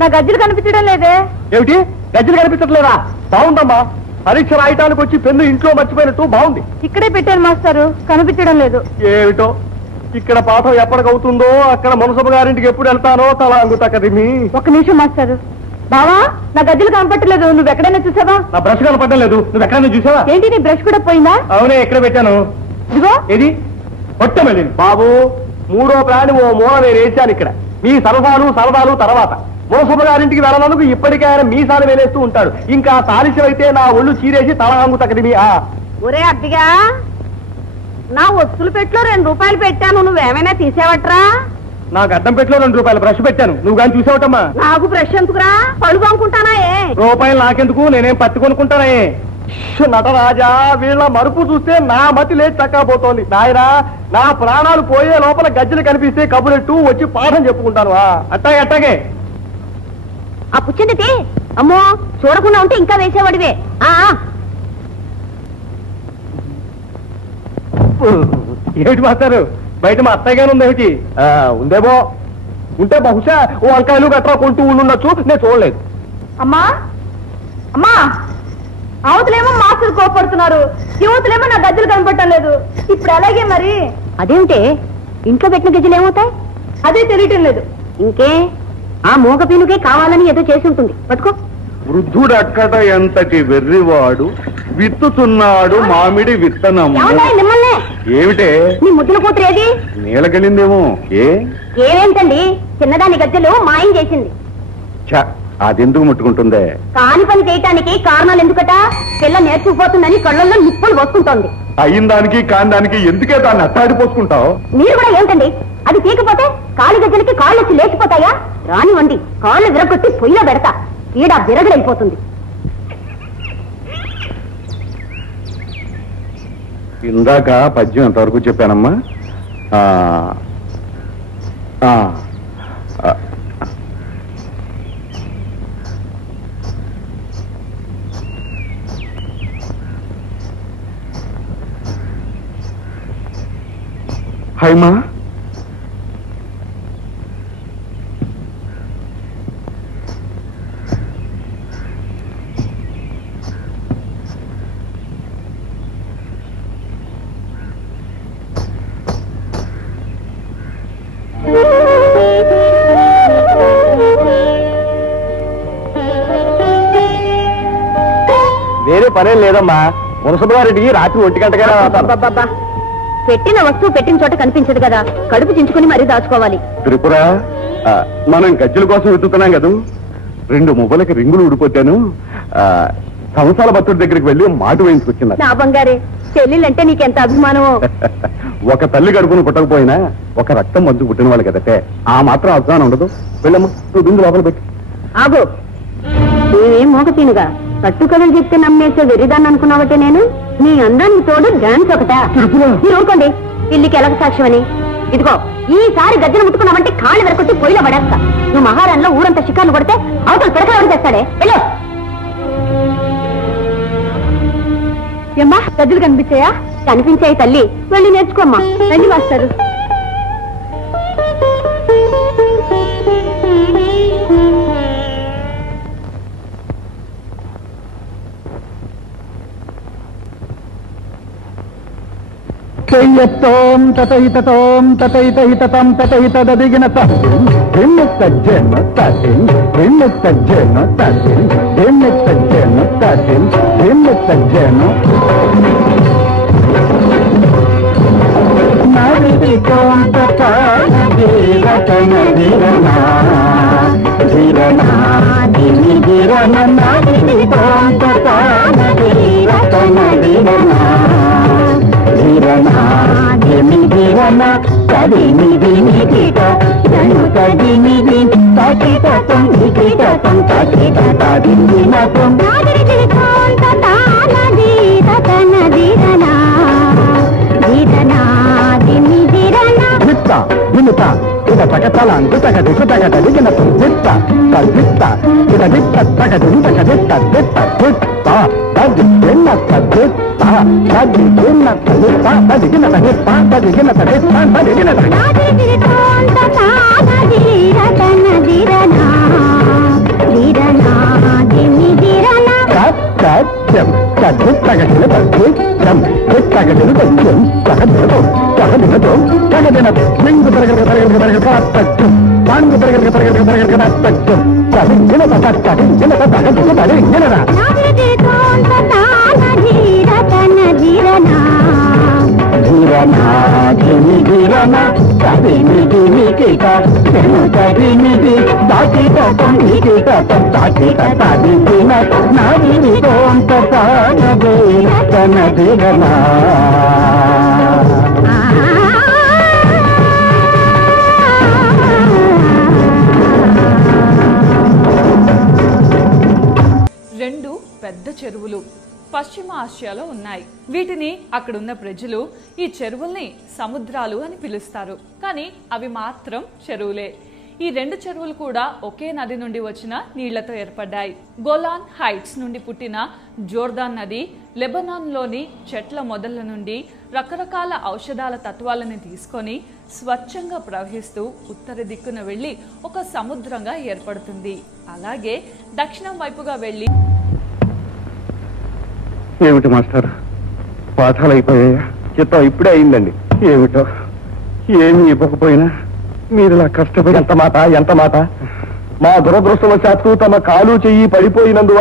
నా గజ్జలు కనిపించడం లేదే. ఏమిటి గజ్జలు కనిపించట్లేదా? బాగుందమ్మా, పరీక్ష రాయటానికి వచ్చి పెన్ను ఇంట్లో మర్చిపోయినట్టు బాగుంది. ఇక్కడే పెట్టాను మాస్టారు, కనిపించడం లేదు. ఏమిటో ఇక్కడ పాఠం ఎప్పటికవుతుందో అక్కడ మునసబు గారింటికి ఎప్పుడు వెళ్తానో తల అంగుతకదిమి. ఒక్క నిమిషం మాస్టారు. బావా, నా గజ్జలు కనపట్టలేదు, నువ్వు ఎక్కడైనా చూసావా? నా బ్రష్ కనపడడం లేదు, నువ్వు ఎక్కడైనా చూసావా? ఏంటి నీ బ్రష్ కూడా పోయిందా? అవునే, ఎక్కడ పెట్టాను? ఇదిగో. ఏది కొట్టమల్లి బాబు, మూడో ప్రాణి ఓ మూల నేను వేసాను. ఇక్కడ మీ సరదాలు తర్వాత మునసబు గారింటికి వెళ్ళనందుకు ఇప్పటికే ఆయన మీసాలు వేలేస్తూ ఉంటాడు. ఇంకా తాలిసం అయితే నా ఒళ్ళు చీరేసి తల అంగుతకదిమి. ఒరే అద్దిగా, నా వస్తువులు పెట్లో 2 రూపాయలు పెట్టాను, నువ్వేమైనా తీసేవట్రా? నాకు అద్దం పెట్లో 2 రూపాయలు బ్రష్ పెట్టాను, నువ్వు కానీ చూసావటమ్మా? నాకు బ్రష్ ఎందుకురా, పళ్ళు కొనుక్కుంటానా? రూపాయలు నాకెందుకు, నేనేం పత్తి కొనుక్కుంటానే. నటరాజా, వీళ్ళ మరుపు చూస్తే నా మతి లేచి చక్కపోతోంది. నాయనా, నా ప్రాణాలు పోయే లోపల గజ్జలు కనిపిస్తే కబురెట్టు వచ్చి పాఠం చెప్పుకుంటాను. అట్టాగే ఆ పుచ్చింది. అమ్మో, చూడకుండా ఉంటే ఇంకా వేసేవాడివే. ఏమిటి మాస్టారు, బయట మా అత్తయ్యగానే ఉంది ఏమిటి? ఉందేమో, ఉంటే బహుశా ఓ వంకాయలు గట్రా కొంటూ ఉండొచ్చు, నేను చూడలేదు. అమ్మా అమ్మా, అవతలేమో మాస్టర్ కోపడుతున్నారు, యువతలేమో నా గజ్జలు కనపడటం లేదు. ఇప్పుడు అలాగే మరి. అదేమిటే, ఇంట్లో పెట్టిన గజ్జలు ఏమవుతాయి? అదే తెలియటం లేదు. ఇంకే ఆ మూగ పీనుకే కావాలని ఏదో చేసి ఉంటుంది, పట్టుకో. వృద్ధుడక్కడ ఎంతటి వెర్రివాడు, విత్తుతున్నాడు మామిడి విత్తనము. మిమ్మల్ని ఏమిటే నీ ముద్దుల కూతురు ఏది? నీళ్ళకెళ్ళిందేమో. ఏమేంటండి, చిన్నదాని గజ్జలు మాయం చేసింది. అదెందుకు ముట్టుకుంటుందే? కాని పని చేయటానికి కారణాలు ఎందుకట? పిల్ల నేర్చుకుపోతుందని కళ్ళల్లో నిప్పులు వస్తుంటోంది. అయిన దానికి కాని దానికి ఎందుకే దాన్ని అట్టాడిపోసుకుంటావు? మీరు కూడా ఏమిటండి, అది తీకపోతే కాలి గజ్జలకి కాళ్ళు వచ్చి లేచిపోతాయా? రానివ్వండి, కాళ్ళు విరగొట్టి పొయ్యిలో పెడతా, ఈడ విరగడైపోతుంది. ఇందాక పద్యం ఎంతవరకు చెప్పానమ్మా? హైమా, వేరే పనేం లేదమ్మా, మునసబు గారికి రాత్రి 1 గంటగా పెట్టిన వస్తువు పెట్టిన చోట కనిపించదు కదా, కడుపు చించుకుని మరీ దాచుకోవాలి. త్రిపుర, మనం గజ్జల కోసం వెతుకుతున్నాం కదా, 2 మువ్వలకి రింగులు ఊడిపోతాను. సంవత్సరాల భక్తుడి దగ్గరికి వెళ్ళి మాట వేయించుకొచ్చింది. నా బంగారే, చెల్లెలంటే నీకెంత అభిమానమో. ఒక తల్లి గడుపును పుట్టకపోయినా ఒక రక్తం మంచు పుట్టిన వాళ్ళు కదటే, ఆ మాత్రం అభిమానం ఉండదు. వెళ్ళమ్మా, నువ్వు బిందు లోపల పెట్టి. ఆగో, నేనేం మోగతీనుగా కట్టుకలను చెప్తే నమ్మేసే వెరిదాన్ని అనుకున్నావటే నేను? నీ అందానికి తోడు డాన్స్ ఒకటా? మీరు ఊరుకోండి, ఇల్లికి ఎలక సాక్ష్యం అని. ఇదిగో, ఈసారి గజ్జలు ముట్టుకున్నావంటే కాళ్ళు వెరకొట్టి పొయ్యిలో పడేస్తా. నువ్వు మహారాణిలో ఊరంతా షికార్లు కొడితే అవతల పిడకలు చేస్తాడే. వెళ్ళు. ఏమ్మా, గజ్జలు కనిపించాయా? కనిపించాయి తల్లి, వెళ్ళి నేర్చుకోమ్మా. రండి మాస్టారు. చెయ్యత్తోం తతయితోం తతయితహితం తతయితదదిగిన తజ్జెను తజ్జెను తజ్జెను తజ్జెను తజ్జెను తజ్జెను తజ్జెను తజ్జెను నదిది కోంత కారణ ధీరనా ధీరనా దిని ధీరన నదిది కోంత కారణ ధీరనా ధీరనా దిని ధీరన తదినిది నిదిట జను తదినిది తకిట తం నికిట తం తకిట తదినిన తం నదిది కోంత తాన ధీరన ధీరనా ధీరనా దిని ధీరన విత్త వినుత ఇద తకతల అంగుతక దిశతక తదిగిన తం విత్త తదిత్త ఇద విత్త తక దింతక విత్త విత్త విత్త తదిగిన తదిత్త తదిగిన తదిత్త తదిగిన తదిత్త తదిగిన తదిత్త తదిగిన తదిత్త నదిది కోంత తాన ధీరన ధీరనా రెండు పెద్ద చెరువులు పశ్చిమ ఆసియాలో ఉన్నాయి. వీటిని అక్కడున్న ప్రజలు ఈ చెరువుల్ని సముద్రాలు అని పిలుస్తారు. కానీ అవి మాత్రం చెరువులే. ఈ రెండు చెరువులు కూడా ఒకే నది నుండి వచ్చిన నీళ్లతో ఏర్పడ్డాయి. గోలాన్ హైట్స్ నుండి పుట్టిన జోర్దాన్ నది లెబనాన్లోని చెట్ల మొదళ్ల నుండి రకరకాల ఔషధాల తత్వాలను తీసుకొని స్వచ్ఛంగా ప్రవహిస్తూ ఉత్తర దిక్కున వెళ్లి ఒక సముద్రంగా ఏర్పడుతుంది. అలాగే దక్షిణం వైపుగా వెళ్లి ఏమిటి మాస్టర్, పాఠాలు అయిపోయాయా? చిత్తం ఇప్పుడే అయిందండి. ఏమిటో ఏమి ఇవ్వకపోయినా మీరు ఇలా కష్టపడి ఎంత మాట మా దురదృష్టవశాత్తు తమ కాలు చెయ్యి పడిపోయినందువల్ల